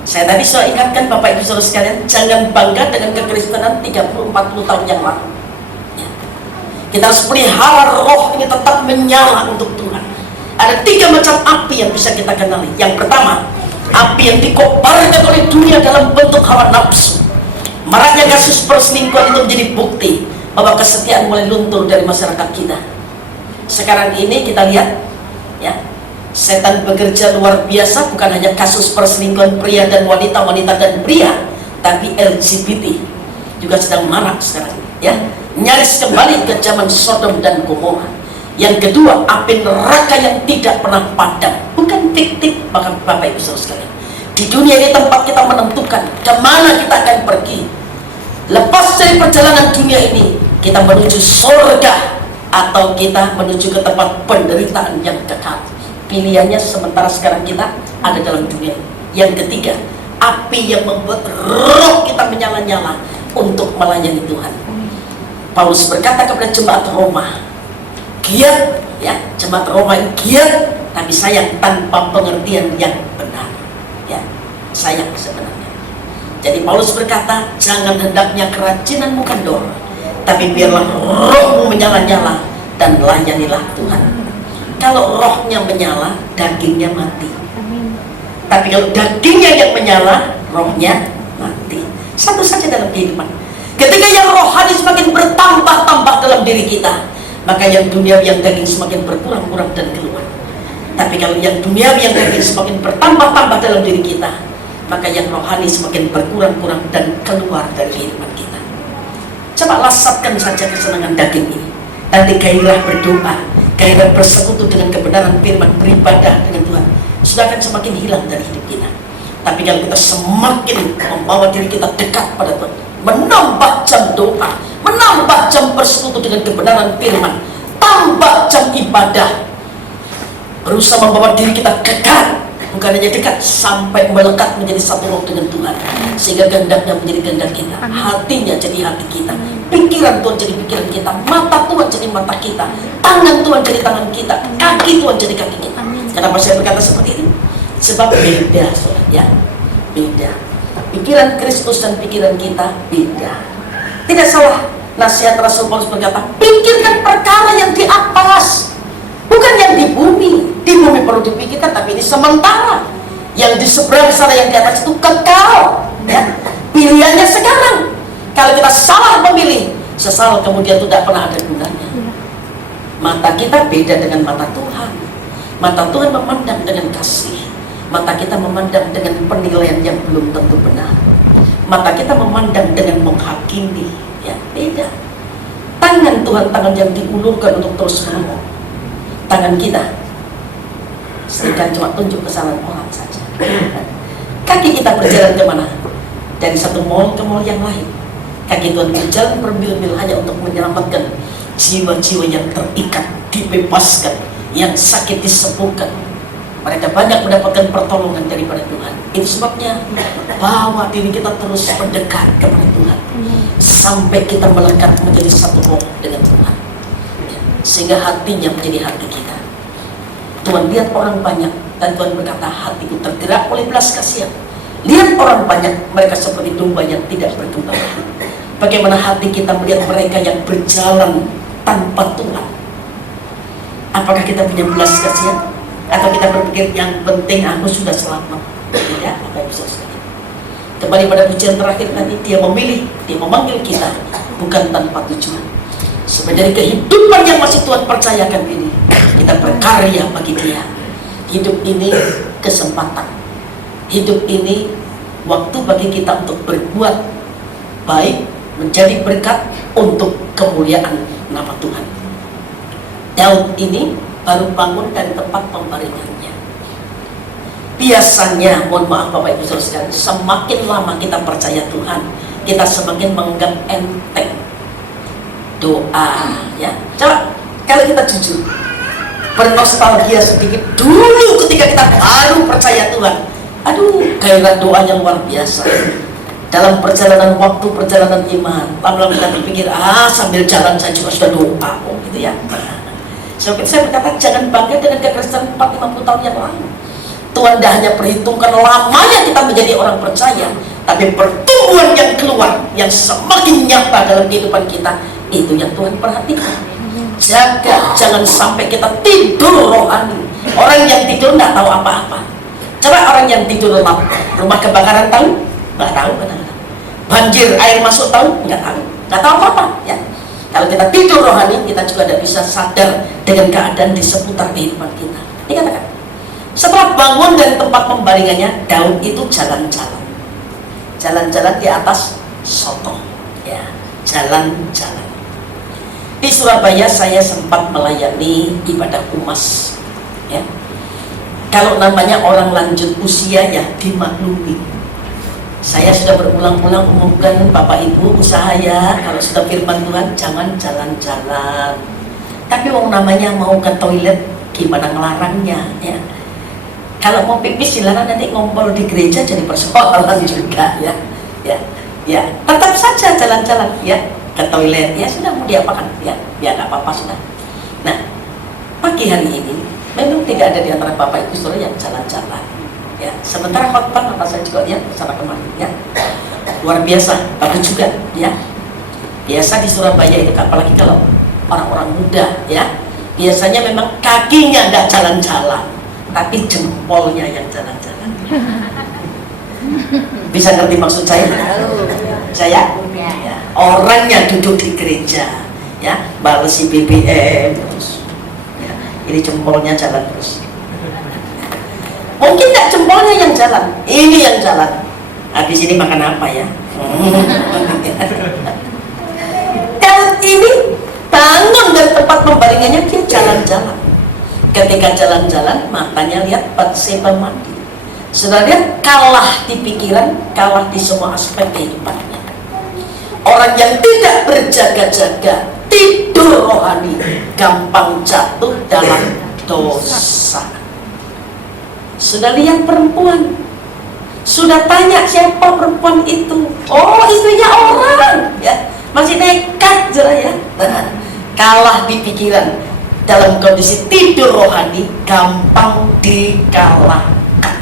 Saya tadi sudah ingatkan Bapak Ibu Saudara sekalian, jangan bangga dengan kekristenan 30-40 tahun yang lalu. Ya. Kita harus pelihara roh ini tetap menyala untuk Tuhan. Ada 3 macam api yang bisa kita kenali. Yang pertama, api yang dikobarkan oleh dunia dalam bentuk hawa nafsu. Maraknya kasus perselingkuhan itu menjadi bukti bahwa kesetiaan mulai luntur dari masyarakat kita. Sekarang ini kita lihat, ya, setan bekerja luar biasa. Bukan hanya kasus perselingkuhan pria dan wanita, wanita dan pria, tapi LGBT juga sedang marak sekarang, ya. Nyaris kembali ke zaman Sodom dan Gomora. Yang kedua, api neraka yang tidak pernah padam, bukan fiktif, bahkan Bapak Ibu Saudara sekalian. Di dunia ini tempat kita menentukan kemana kita akan pergi. Lepas dari perjalanan dunia ini, kita menuju surga atau kita menuju ke tempat penderitaan yang kekal. Pilihannya sementara sekarang kita ada dalam dunia. Yang ketiga, api yang membuat roh kita menyala-nyala untuk melayani Tuhan. Paulus berkata kepada jemaat Roma, giat, ya, jemaat Roma giat, tapi sayang tanpa pengertian yang benar. Ya, sayang sebenarnya. Jadi Paulus berkata, jangan hendaknya kerajinanmu kendor, tapi biarlah rohmu menyala-nyala dan layanilah Tuhan. Kalau rohnya menyala, dagingnya mati. Tapi kalau dagingnya yang menyala, rohnya mati. Satu saja dalam kehidupan. Ketika yang rohani semakin bertambah-tambah dalam diri kita, maka yang duniawi yang daging semakin berkurang-kurang dan keluar. Tapi kalau yang duniawi yang daging semakin bertambah-tambah dalam diri kita, maka yang rohani semakin berkurang-kurang dan keluar dari kehidupan kita. Coba lasapkan saja kesenangan daging ini. Nanti gairah berdoa, gairah bersekutu dengan kebenaran firman, beribadah dengan Tuhan, sudah akan semakin hilang dari hidup kita. Tapi kalau kita semakin membawa diri kita dekat pada Tuhan, menambah jam doa, menambah jam bersekutu dengan kebenaran firman, tambah jam ibadah, berusaha membawa diri kita dekat, bukan hanya dekat, sampai melekat menjadi satu roh dengan Tuhan, sehingga kehendaknya menjadi kehendak kita, hatinya jadi hati kita, pikiran Tuhan jadi pikiran kita, mata Tuhan jadi mata kita, tangan Tuhan jadi tangan kita, kaki Tuhan jadi kaki kita. Kenapa saya berkata seperti ini? Sebab beda, saudara, ya, beda. Pikiran Kristus dan pikiran kita beda. Tidak salah nasihat Rasul Paulus berkata, pikirkan perkara yang di atas, bukan yang di bumi. Di bumi perlu dipikirkan, tapi ini sementara. Yang di seberang sana, yang di atas itu kekal, ya. Pilihannya sekarang. Kalau kita salah memilih, sesal kemudian itu tidak pernah ada gunanya. Mata kita beda dengan mata Tuhan. Mata Tuhan memandang dengan kasih, mata kita memandang dengan penilaian yang belum tentu benar. maka kita memandang dengan menghakimi, ya beda. Tangan Tuhan, tangan yang diulurkan untuk terus menolong. Tangan kita sedangkan cuma tunjuk kesalahan orang saja. Kaki kita berjalan kemana? Dari satu mall ke mall yang lain. Kaki Tuhan berjalan bermil-mil hanya untuk menyelamatkan jiwa-jiwa yang terikat, dibebaskan, yang sakit disembuhkan. Mereka banyak mendapatkan pertolongan daripada Tuhan. Itu sebabnya bawa diri kita terus mendekat kepada Tuhan sampai kita melekat menjadi satu roh dengan Tuhan, sehingga hatinya menjadi hati kita. Tuhan lihat orang banyak dan Tuhan berkata, hatiku tergerak oleh belas kasihan. Lihat orang banyak, mereka seperti domba yang tidak bergembala. Bagaimana hati kita melihat mereka yang berjalan tanpa Tuhan? Apakah kita punya belas kasihan? Atau kita berpikir yang penting aku sudah selamat? Tidak, apa yang bisa sekali. Kembali pada pujian terakhir tadi, dia memilih, dia memanggil kita bukan tanpa tujuan. Sebenarnya kehidupan yang masih Tuhan percayakan ini, kita berkarya bagi dia. Hidup ini kesempatan. Hidup ini waktu bagi kita untuk berbuat baik, menjadi berkat untuk kemuliaan nama Tuhan. Daud ini baru bangun dari tempat pembaringannya. Biasanya, mohon maaf Bapak Ibu Saudara sekalian, semakin lama kita percaya Tuhan, kita semakin menganggap enteng doa, ya. Coba kalau kita jujur, bernostalgia sedikit dulu ketika kita baru percaya Tuhan. Aduh, gairah doa yang luar biasa. Dalam perjalanan waktu, perjalanan iman, lama-lama kita berpikir, sambil jalan saya juga sudah doa, gitu ya. Sebab itu saya berkata, jangan bangga dengan kekristenan 40-50 tahun yang lalu. Tuhan tidak hanya perhitungkan lamanya kita menjadi orang percaya, tapi pertumbuhan yang keluar, yang semakin nyata dalam kehidupan kita, itu yang Tuhan perhatikan. Jaga, jangan sampai kita tidur rohani. Orang yang tidur tidak tahu apa-apa. Coba orang yang tidur rumah kebakaran tahu? Nggak tahu, kadang-kadang. Banjir, air masuk tahu? Nggak tahu. Nggak tahu apa-apa, ya. Kalau kita tidur rohani, kita juga tidak bisa sadar dengan keadaan di seputar kehidupan kita. Dikatakan, setelah bangun dari tempat pembaringannya, Daud itu jalan-jalan. Jalan-jalan di atas soto, ya, jalan-jalan. Di Surabaya saya sempat melayani ibadah umas, ya. Kalau namanya orang lanjut usia, ya dimaklumi. Saya sudah berulang-ulang umumkan Bapak Ibu usaha ya, kalau sudah firman Tuhan jangan jalan-jalan. Tapi orang namanya mau ke toilet, gimana ngelarangnya, ya. Kalau mau pipis silakan, nanti ngompol di gereja jadi persoalan juga, ya. Ya, tetap saja jalan-jalan, ya, ke toilet, ya sudah, mau diapakan, ya nggak apa-apa sudah. Nah, pagi hari ini memang tidak ada di antara Bapak Ibu Saudara yang jalan-jalan, ya. Sementara khotbah mata saya juga lihat bersama kemarin, ya, luar biasa, bagus juga, ya. Biasa di Surabaya itu, apalagi kalau orang-orang muda, ya, biasanya memang kakinya nggak jalan-jalan, tapi jempolnya yang jalan-jalan. Bisa ngerti maksud saya? Saya? Ya. Orangnya duduk di gereja, ya, balesi BBM terus, ya, ini jempolnya jalan terus. Mungkin nggak jempolnya yang jalan, ini yang jalan. Habis ini makan apa ya? Daud ini bangun dari tempat pembaringannya, dia jalan-jalan. Ketika jalan-jalan, matanya lihat Batseba mandi. Sudah lihat, kalah di pikiran, kalah di semua aspek kehidupannya. Orang yang tidak berjaga-jaga, tidur rohani, gampang jatuh dalam dosa. Sudah lihat perempuan, sudah tanya siapa perempuan itu? Oh, istrinya orang, ya, masih nekat ya. Kalah di pikiran, dalam kondisi tidur rohani, gampang dikalahkan.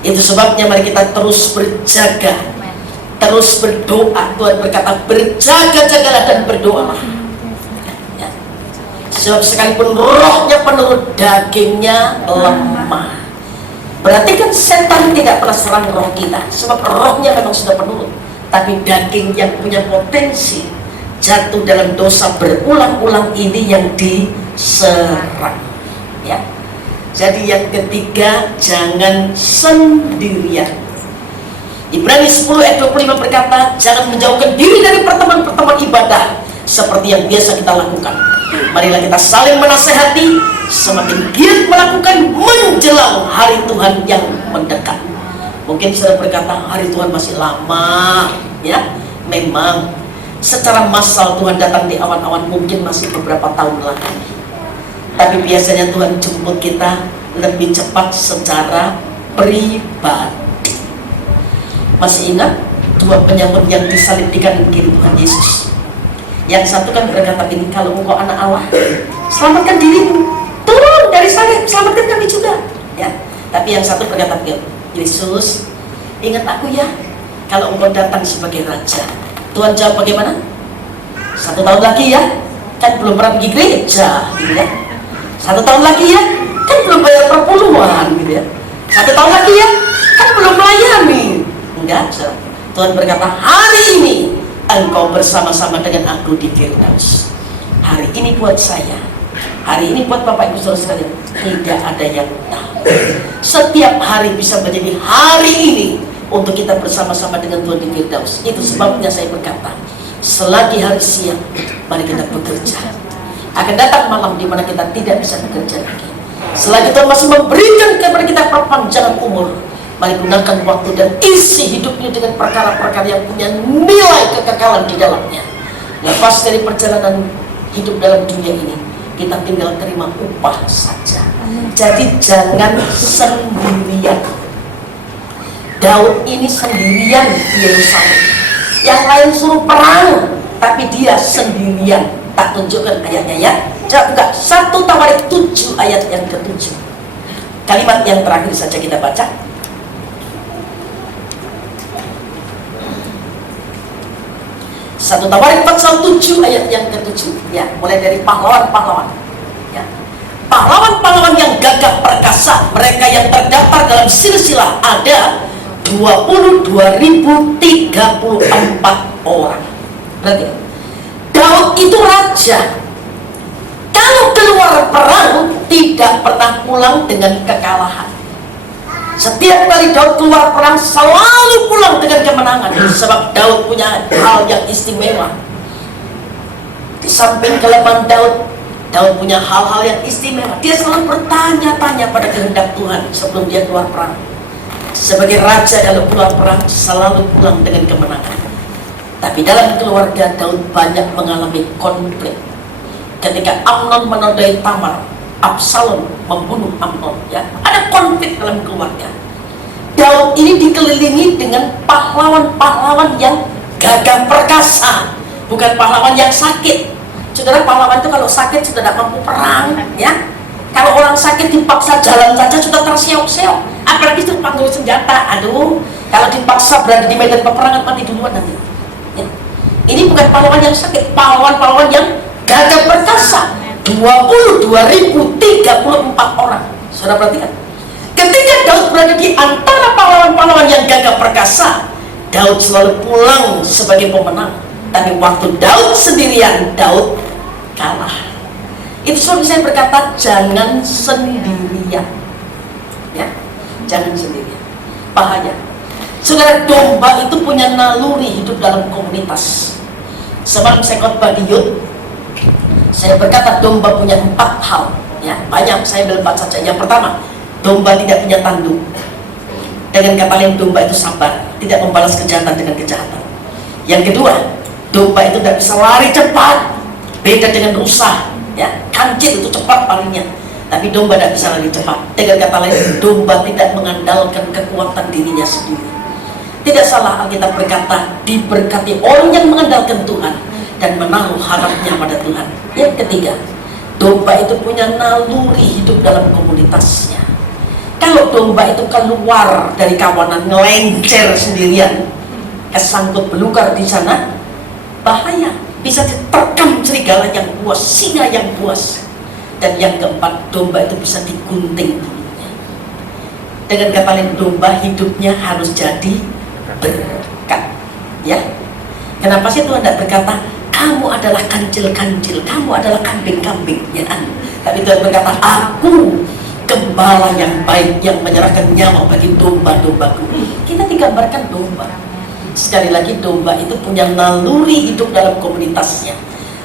Itu sebabnya mari kita terus berjaga, terus berdoa. Tuhan berkata, berjaga-jagalah dan berdoalah, ya. Sebab sekalipun rohnya penurut, dagingnya lemah. Berarti kan setan tidak pernah serang roh kita, sebab rohnya memang sudah penurut, tapi daging yang punya potensi jatuh dalam dosa berulang-ulang ini yang diserang, ya. Jadi yang ketiga, jangan sendirian. Ibrani 10 ayat 25 berkata, jangan menjauhkan diri dari pertemuan-pertemuan ibadah seperti yang biasa kita lakukan. Marilah kita saling menasehati, semakin giat melakukan menjelang hari Tuhan yang mendekat. Mungkin sudah berkata, hari Tuhan masih lama, ya. Memang secara massal Tuhan datang di awan-awan mungkin masih beberapa tahun lagi. Tapi biasanya Tuhan jemput kita lebih cepat secara pribadi. Masih ingat dua penyambut yang disalib di kanan kiri Tuhan Yesus? Yang satu kan berkata ini, kalau engkau anak Allah, selamatkan dirimu, turun dari salib, selamatkan kami juga, ya. Tapi yang satu berkata, Yesus, ingat aku ya, kalau engkau datang sebagai raja. Tuhan jawab bagaimana? 1 tahun lagi ya, kan belum pernah pergi gereja, gitu ya. 1 tahun lagi ya, kan belum bayar perpuluhan, gitu ya. 1 tahun lagi ya, kan belum melayani. Enggak, Tuhan berkata, hari ini engkau bersama-sama dengan aku di Firdaus. Hari ini buat saya, hari ini buat Bapak Ibu Saudara sekalian, tidak ada yang tahu. Setiap hari bisa menjadi hari ini untuk kita bersama-sama dengan Tuhan di Firdaus. Itu sebabnya saya berkata, selagi hari siang, mari kita bekerja. Akan datang malam di mana kita tidak bisa bekerja lagi. Selagi Tuhan masih memberikan kepada kita perpanjangan umur, mari gunakan waktu dan isi hidupnya dengan perkara-perkara yang punya nilai kekekalan di dalamnya. Lepas dari perjalanan hidup dalam dunia ini, kita tinggal terima upah saja. Jadi jangan sendirian. Daud ini sendirian di Yerusalem. Yang lain suruh perang, tapi dia sendirian. Tak tunjukkan ayatnya ya. Coba buka 1 Tawarik 7 ayat yang ke-7. Kalimat yang terakhir saja kita baca. 1 Tawarik pasal 7 ayat yang ke-7, ya, mulai dari pahlawan-pahlawan, ya. Pahlawan-pahlawan yang gagah perkasa, mereka yang terdaftar dalam silsilah ada 22.034 orang. Berarti Daud itu raja. Kalau keluar perang tidak pernah pulang dengan kekalahan. Setiap kali Daud keluar perang selalu pulang dengan kemenangan. Sebab Daud punya hal yang istimewa. Di samping kelemahan Daud, Daud punya hal-hal yang istimewa. Dia selalu bertanya-tanya pada kehendak Tuhan sebelum dia keluar perang. Sebagai raja kalau keluar perang selalu pulang dengan kemenangan. Tapi dalam keluarga Daud banyak mengalami konflik. Ketika Amnon menodai Tamar, Absalom membunuh Amnon, ya. Ada konflik dalam keluarga. Daud ini dikelilingi dengan pahlawan-pahlawan yang gagah perkasa, bukan pahlawan yang sakit. Saudara, pahlawan itu kalau sakit sudah tidak mampu perang, ya. Kalau orang sakit dipaksa jalan saja sudah terseok-seok, apalagi itu panggul senjata. Aduh, kalau dipaksa berada di medan peperangan mati duluan nanti, ya. Ini bukan pahlawan yang sakit, pahlawan-pahlawan yang gagah perkasa. 22.034 orang. Saudara perhatikan, ketika Daud berada di antara pahlawan-pahlawan yang gagah perkasa, Daud selalu pulang sebagai pemenang. Tapi waktu Daud sendirian, Daud kalah. Itu sebab saya berkata jangan sendirian, ya, jangan sendirian. Bahaya. Saudara, domba itu punya naluri hidup dalam komunitas. Semalam saya khotbah di Yud, saya berkata domba punya 4 hal, ya, banyak, saya ambil 4 saja. Yang pertama, domba tidak punya tanduk. Dengan kata lain, domba itu sabar, tidak membalas kejahatan dengan kejahatan. Yang kedua, domba itu tidak bisa lari cepat, beda dengan rusa, ya. Kancil itu cepat larinya, tapi domba tidak bisa lari cepat. Dengan kata lain, domba tidak mengandalkan kekuatan dirinya sendiri. Tidak salah Alkitab berkata, diberkati orang yang mengandalkan Tuhan dan menaruh harapnya pada Tuhan. Yang ketiga, domba itu punya naluri hidup dalam komunitasnya. Kalau domba itu keluar dari kawanan, ngelencer sendirian, kesangkut belukar di sana, bahaya. Bisa diterkam serigala yang buas, singa yang buas. Dan yang keempat, domba itu bisa digunting mulutnya. Dengan kata lain, domba hidupnya harus jadi berkat, ya. Kenapa sih Tuhan tidak berkata kamu adalah kancil-kancil, kamu adalah kambing-kambing, ya. Tapi Tuhan berkata, aku gembala yang baik yang menyerahkan nyawa bagi domba-dombaku. Kita digambarkan domba. Sekali lagi, domba itu punya naluri hidup dalam komunitasnya.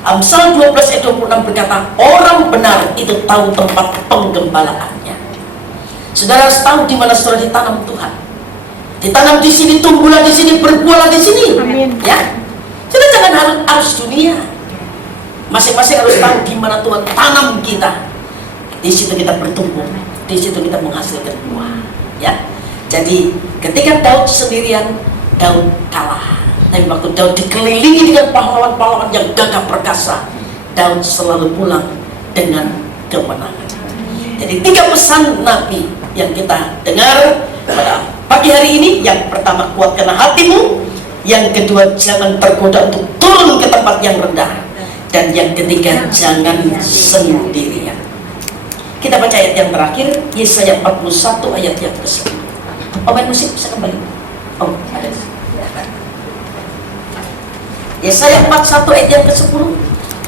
Amsal 12 ayat 26 berkata, orang benar itu tahu tempat penggembalaannya. Saudara harus tahu di mana saudara ditanam Tuhan. Ditanam di sini, tumbuhlah di sini, berbuahlah di sini. Amin. Ya, kita jangan harus dunia. Masing-masing harus tahu di mana Tuhan tanam kita. Di situ kita bertumbuh, di situ kita menghasilkan buah. Ya, jadi ketika Daud sendirian, Daud kalah. Tapi waktu Daud dikelilingi dengan pahlawan-pahlawan yang gagah perkasa, Daud selalu pulang dengan kemenangan. Jadi 3 pesan Nabi yang kita dengar pada pagi hari ini. Yang pertama, kuatkanlah hatimu. Yang kedua, jangan tergoda untuk turun ke tempat yang rendah. Dan yang ketiga, jangan sendirian. Kita baca ayat yang terakhir, Yesaya 41 ayat yang ke-10. Main musik bisa kembali. Ada. Yesaya 41 ayat yang ke-10.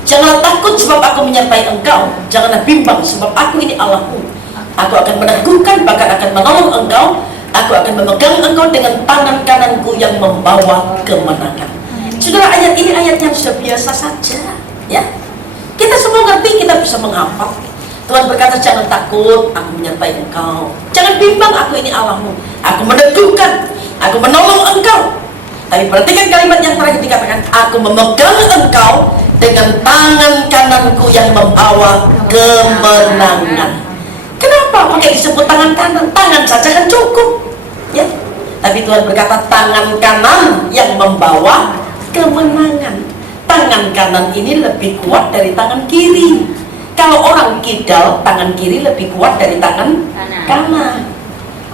Janganlah takut sebab aku menyertai engkau. Janganlah bimbang sebab aku ini Allahmu. Aku akan meneguhkan, bahkan akan menolong engkau. Aku akan memegang engkau dengan tangan kananku yang membawa kemenangan. Saudara, ayat ini ayat yang sudah biasa saja. Ya, kita semua ngerti, kita bisa menghafal. Tuhan berkata, jangan takut, aku menyertai engkau. Jangan bimbang, aku ini Allahmu. Aku meneguhkan, aku menolong engkau. Tapi perhatikan kalimat yang terakhir dikatakan, aku memegang engkau dengan tangan kananku yang membawa kemenangan. Kenapa pakai disebut tangan kanan? Tangan saja kan cukup, ya. Tapi Tuhan berkata tangan kanan yang membawa kemenangan. Tangan kanan ini lebih kuat dari tangan kiri. Kalau orang kidal, tangan kiri lebih kuat dari tangan kanan.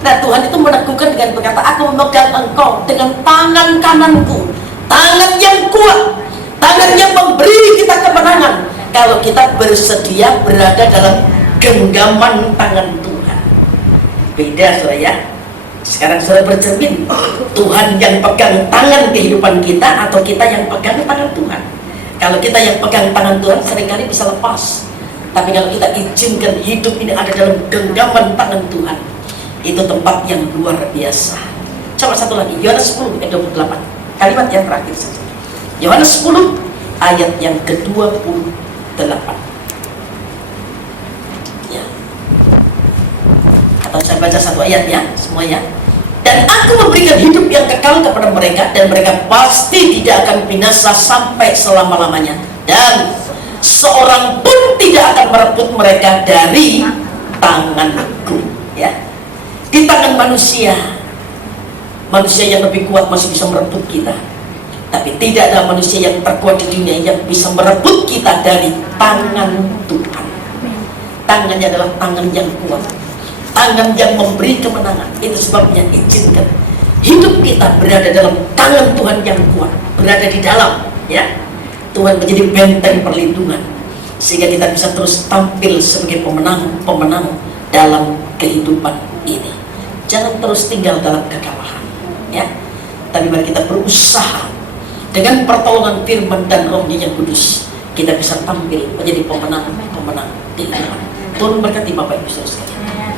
Nah, Tuhan itu meneguhkan dengan berkata, aku memegang engkau dengan tangan kananku, tangan yang kuat, tangan yang memberi kita kemenangan. Kalau kita bersedia berada dalam genggaman tangan Tuhan. Beda, saudara ya. Sekarang saudara bercermin, Tuhan yang pegang tangan kehidupan kita atau kita yang pegang tangan Tuhan. Kalau kita yang pegang tangan Tuhan, seringkali bisa lepas. Tapi kalau kita izinkan hidup ini ada dalam genggaman tangan Tuhan, itu tempat yang luar biasa. Coba satu lagi, Yohanes 10 ayat 28. Kalimat yang terakhir saja. Yohanes 10 ayat yang ke-28. Ya. Atau saya baca satu ayat ya, semuanya. Dan aku memberikan hidup yang kekal kepada mereka, dan mereka pasti tidak akan binasa sampai selama-lamanya. Dan seorang pun tidak akan merebut mereka dari tanganku. Ya. Di tangan manusia, manusia yang lebih kuat masih bisa merebut kita. Tapi tidak ada manusia yang terkuat di dunia yang bisa merebut kita dari tangan Tuhan. Tangannya adalah tangan yang kuat, tangan yang memberi kemenangan. Itu sebabnya izinkan hidup kita berada dalam tangan Tuhan yang kuat, berada di dalam, ya. Tuhan menjadi benteng perlindungan, sehingga kita bisa terus tampil sebagai pemenang dalam kehidupan ini. Jangan terus tinggal dalam kekalahan, ya. Tapi mari kita berusaha dengan pertolongan firman dan Roh-Nya yang kudus, kita bisa tampil menjadi pemenang kehidupan. Tuhan berkati Bapak Ibu Saudara sekalian.